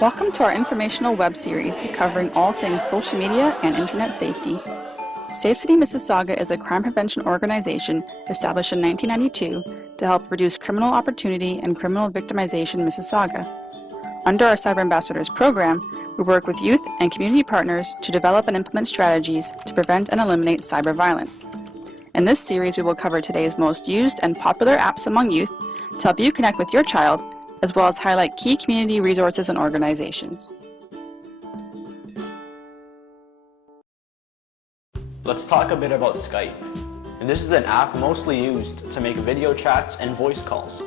Welcome to our informational web series covering all things social media and internet safety. Safe City Mississauga is a crime prevention organization established in 1992 to help reduce criminal opportunity and criminal victimization in Mississauga. Under our Cyber Ambassadors program, we work with youth and community partners to develop and implement strategies to prevent and eliminate cyber violence. In this series, we will cover today's most used and popular apps among youth to help you connect with your child, as well as highlight key community resources and organizations. Let's talk a bit about Skype. And this is an app mostly used to make video chats and voice calls.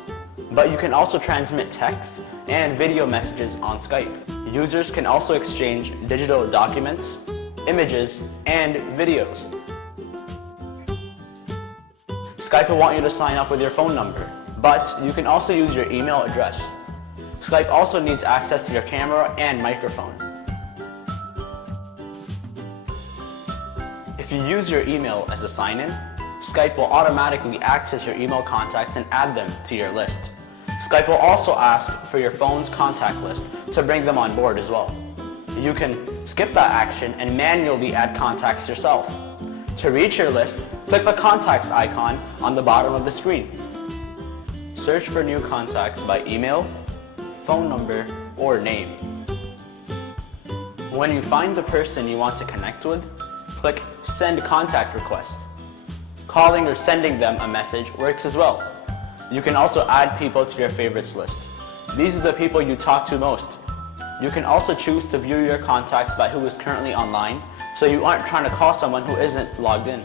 But you can also transmit text and video messages on Skype. Users can also exchange digital documents, images, and videos. Skype will want you to sign up with your phone number, but you can also use your email address. Skype also needs access to your camera and microphone. If you use your email as a sign-in, Skype will automatically access your email contacts and add them to your list. Skype will also ask for your phone's contact list to bring them on board as well. You can skip that action and manually add contacts yourself. To reach your list, click the contacts icon on the bottom of the screen. Search for new contacts by email, phone number, or name. When you find the person you want to connect with, click Send Contact Request. Calling or sending them a message works as well. You can also add people to your favorites list. These are the people you talk to most. You can also choose to view your contacts by who is currently online, so you aren't trying to call someone who isn't logged in.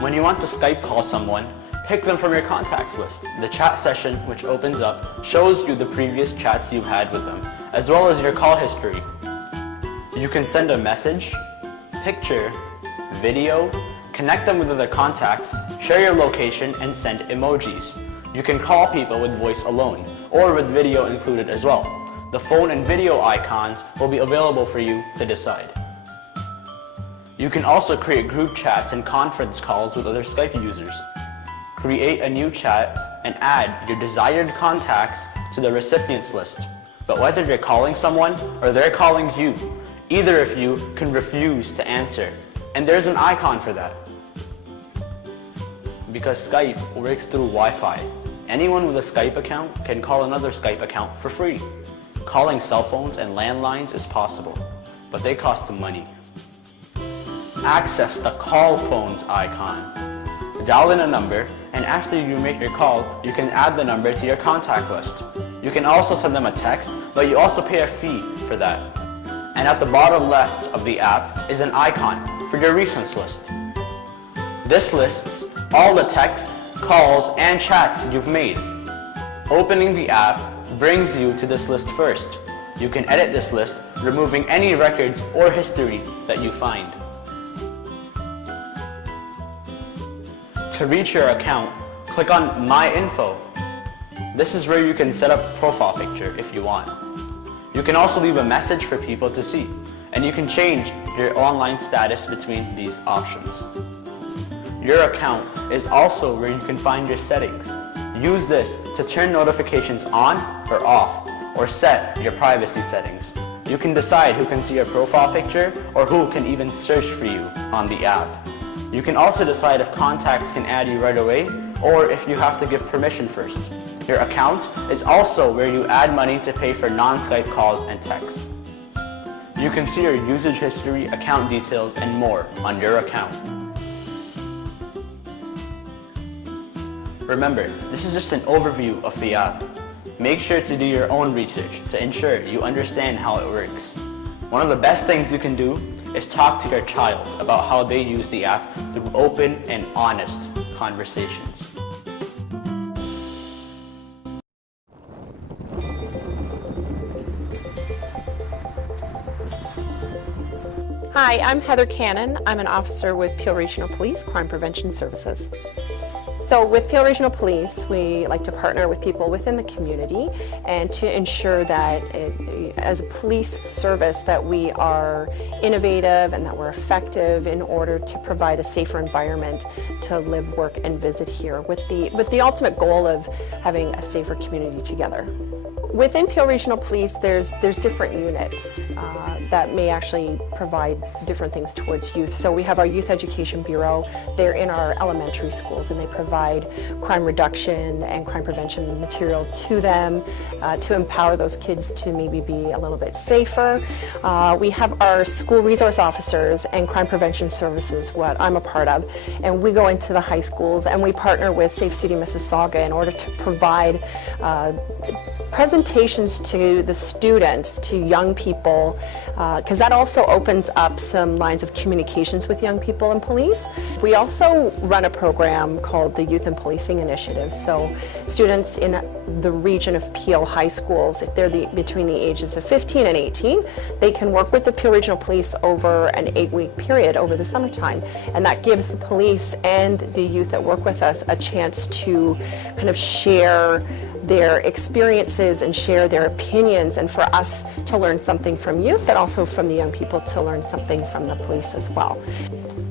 When you want to Skype call someone, pick them from your contacts list. The chat session, which opens up, shows you the previous chats you've had with them, as well as your call history. You can send a message, picture, video, connect them with other contacts, share your location, and send emojis. You can call people with voice alone, or with video included as well. The phone and video icons will be available for you to decide. You can also create group chats and conference calls with other Skype users. Create a new chat and add your desired contacts to the recipients list. But whether you're calling someone or they're calling you, either of you can refuse to answer. And there's an icon for that. Because Skype works through Wi-Fi, anyone with a Skype account can call another Skype account for free. Calling cell phones and landlines is possible, but they cost money. Access the call phones icon. Dial in a number, and after you make your call, you can add the number to your contact list. You can also send them a text, but you also pay a fee for that. And at the bottom left of the app is an icon for your recents list. This lists all the texts, calls, and chats you've made. Opening the app brings you to this list first. You can edit this list, removing any records or history that you find. To reach your account, click on My Info. This is where you can set up a profile picture if you want. You can also leave a message for people to see, and you can change your online status between these options. Your account is also where you can find your settings. Use this to turn notifications on or off, or set your privacy settings. You can decide who can see your profile picture or who can even search for you on the app. You can also decide if contacts can add you right away or if you have to give permission first. Your account is also where you add money to pay for non-Skype calls and texts. You can see your usage history, account details, and more on your account. Remember, this is just an overview of the app. Make sure to do your own research to ensure you understand how it works. One of the best things you can do is talk to your child about how they use the app through open and honest conversations. Hi, I'm Heather Cannon. I'm an officer with Peel Regional Police Crime Prevention Services. So with Peel Regional Police, we like to partner with people within the community and to ensure that as a police service that we are innovative and that we're effective in order to provide a safer environment to live, work, and visit here with the ultimate goal of having a safer community together. Within Peel Regional Police, there's different units that may actually provide different things towards youth. So we have our Youth Education Bureau. They're in our elementary schools and they provide crime reduction and crime prevention material to them to empower those kids to maybe be a little bit safer. We have our school resource officers and crime prevention services, what I'm a part of, and we go into the high schools and we partner with Safe City Mississauga in order to provide presentations to the students, to young people, because that also opens up some lines of communications with young people and police. We also run a program called the Youth and Policing Initiative. So students in the region of Peel high schools, if they're between the ages of 15 and 18, they can work with the Peel Regional Police over an 8-week period over the summertime. And that gives the police and the youth that work with us a chance to kind of share their experiences and share their opinions, and for us to learn something from youth, but also from the young people to learn something from the police as well.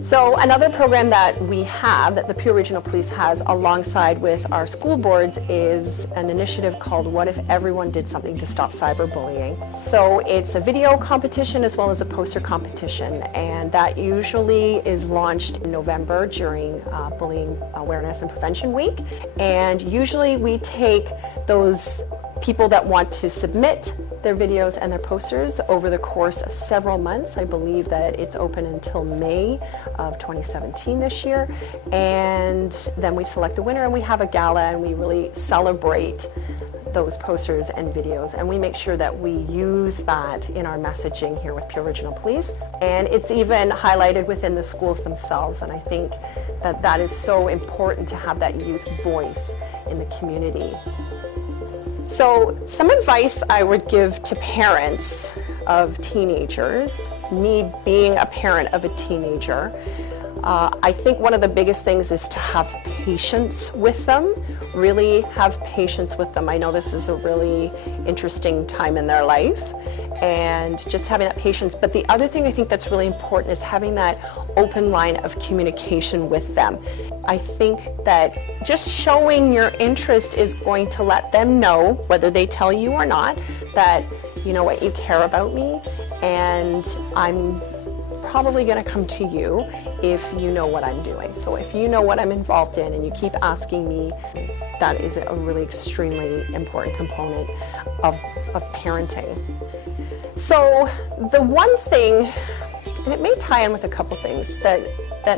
So another program that we have, that the Peel Regional Police has alongside with our school boards, is an initiative called What If Everyone Did Something to Stop Cyberbullying. So it's a video competition as well as a poster competition, and that usually is launched in November during Bullying Awareness and Prevention Week. And usually we take those people that want to submit their videos and their posters over the course of several months. I believe that it's open until May of 2017 this year. And then we select the winner and we have a gala and we really celebrate those posters and videos, and we make sure that we use that in our messaging here with Peel Regional Police. And it's even highlighted within the schools themselves, and I think that that is so important to have that youth voice in the community. So some advice I would give to parents of teenagers, me being a parent of a teenager, I think one of the biggest things is to have patience with them, really have patience with them. I know this is a really interesting time in their life, and just having that patience. But the other thing I think that's really important is having that open line of communication with them. I think that just showing your interest is going to let them know, whether they tell you or not, that you know what, you care about me, and I'm probably going to come to you if you know what I'm doing. So if you know what I'm involved in and you keep asking me, that is a really extremely important component of parenting. So the one thing, and it may tie in with a couple things that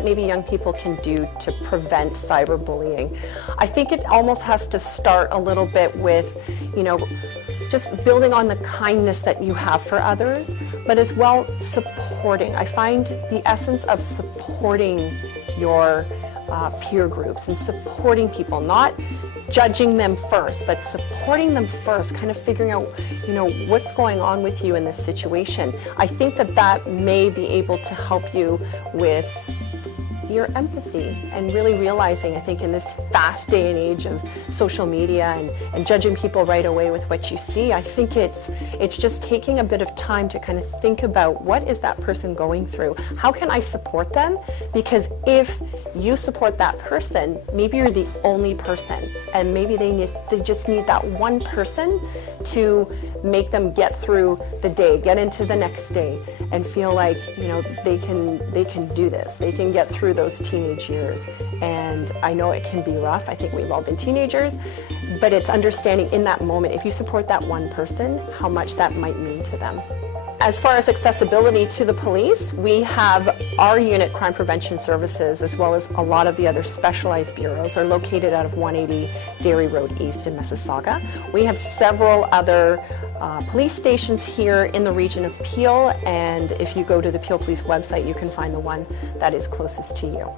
maybe young people can do to prevent cyberbullying. I think it almost has to start a little bit with, you know, just building on the kindness that you have for others, but as well supporting. I find the essence of supporting your peer groups and supporting people, not judging them first, but supporting them first, kind of figuring out, you know, what's going on with you in this situation. I think that that may be able to help you with your empathy and really realizing, I think in this fast day and age of social media and judging people right away with what you see, I think it's just taking a bit of time to kind of think about what is that person going through? How can I support them? Because if you support that person, maybe you're the only person, and maybe they just need that one person to make them get through the day, get into the next day, and feel like, you know, they can do this. They can get through those teenage years. And I know it can be rough. I think we've all been teenagers, but it's understanding in that moment, if you support that one person, how much that might mean to them. As far as accessibility to the police, we have our unit, Crime Prevention Services, as well as a lot of the other specialized bureaus are located out of 180 Dairy Road East in Mississauga. We have several other police stations here in the region of Peel, and if you go to the Peel Police website, you can find the one that is closest to you.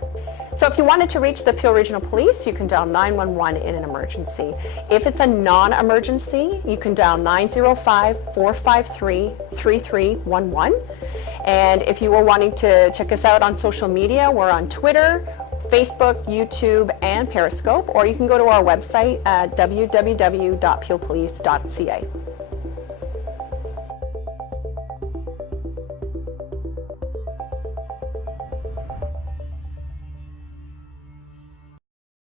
So if you wanted to reach the Peel Regional Police, you can dial 911 in an emergency. If it's a non-emergency, you can dial 905-453-3311. And if you were wanting to check us out on social media, we're on Twitter, Facebook, YouTube, and Periscope, or you can go to our website at www.peelpolice.ca.